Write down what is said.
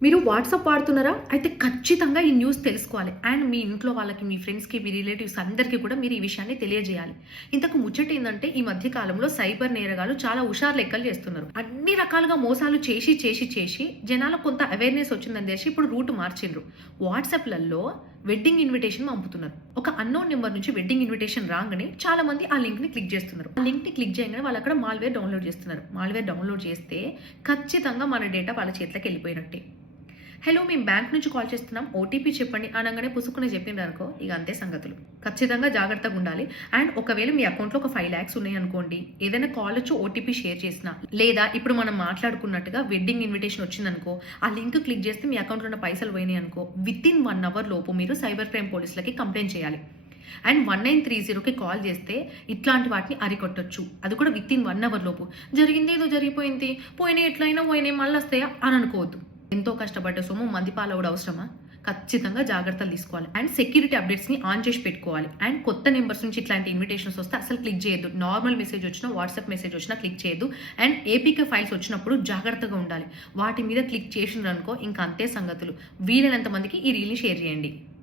మీరు వాట్సాప్ వాడుతున్నారా? అయితే ఖచ్చితంగా ఈ న్యూస్ తెలుసుకోవాలి. అండ్ మీ ఇంట్లో వాళ్ళకి, మీ ఫ్రెండ్స్‌కి, మీ రిలేటివ్స్ అందరికీ కూడా మీరు ఈ విషయాన్ని తెలియజేయాలి. ఇంతకు ముచ్చటేందంటే ఈ మధ్య కాలంలో సైబర్ నేరగాళ్ళు చాలా హుషారు లెక్కలు చేస్తున్నారు. అన్ని రకాలుగా మోసాలు చేసి జనాలకు కొంత అవేర్‌నెస్ వచ్చిందని తెలిసి ఇప్పుడు రూట్ మార్చిండ్రు. వాట్సాప్‌లలో వెడ్డింగ్ ఇన్విటేషన్ పంపుతున్నారు. ఒక అన్నోన్ నంబర్ నుంచి వెడ్డింగ్ ఇన్విటేషన్ రాంగానే చాలా మంది ఆ లింక్‌ని క్లిక్ చేస్తున్నారు. ఆ లింక్‌ని క్లిక్ చేయగానే వాళ్ళు అక్కడ మాల్‌వేర్ డౌన్‌లోడ్ చేస్తున్నారు. మాల్‌వేర్ డౌన్‌లోడ్ చేస్తే ఖచ్చితంగా మన డేటా వాళ్ళ చేతిలోకి వెళ్ళిపోయినట్టే. హలో మేము బ్యాంక్ నుంచి కాల్ చేస్తున్నాం ఓటీపీ చెప్పండి అనగానే పుసుకుని చెప్పిండ్రనుకో ఇక అంతే సంగతులు. ఖచ్చితంగా జాగ్రత్తగా ఉండాలి. అండ్ ఒకవేళ మీ అకౌంట్లో ఒక 5 lakhs ఉన్నాయనుకోండి, ఏదైనా కాల్ వచ్చి ఓటీపీ షేర్ చేసినా లేదా ఇప్పుడు మనం మాట్లాడుకున్నట్టుగా వెడ్డింగ్ ఇన్విటేషన్ వచ్చిందనుకో, ఆ లింక్ క్లిక్ చేస్తే మీ అకౌంట్లో ఉన్న పైసలు పోయినాయి అనుకో, వితిన్ 1 hour లోపు మీరు సైబర్ క్రైమ్ పోలీసులకి కంప్లైంట్ చేయాలి. అండ్ 1930కి కాల్ చేస్తే ఇట్లాంటి వాటిని అరికొట్టొచ్చు. అది కూడా వితిన్ 1 hour లోపు. జరిగింది ఏదో జరిగిపోయింది, పోయినాయి ఎట్లయినా పోయినాయి మళ్ళీ వస్తాయా అని అనుకోవద్దు. ఎంతో కష్టపడ్డ సొమ్ము మంది పాలవడం అవసరమా? ఖచ్చితంగా జాగ్రత్తలు తీసుకోవాలి. అండ్ సెక్యూరిటీ అప్డేట్స్‌ని ఆన్ చేసి పెట్టుకోవాలి. అండ్ కొత్త నెంబర్స్ నుంచి ఇట్లాంటి ఇన్విటేషన్స్ వస్తే అసలు క్లిక్ చేయొద్దు. నార్మల్ మెసేజ్ వచ్చినా, వాట్సాప్ మెసేజ్ వచ్చినా క్లిక్ చేయొద్దు. అండ్ ఏపీకే ఫైల్స్ వచ్చినప్పుడు జాగ్రత్తగా ఉండాలి. వాటి మీద క్లిక్ చేసిండ్రనుకో ఇంక అంతే సంగతులు. వీలైనంత మందికి ఈ రీల్‌ని షేర్ చేయండి.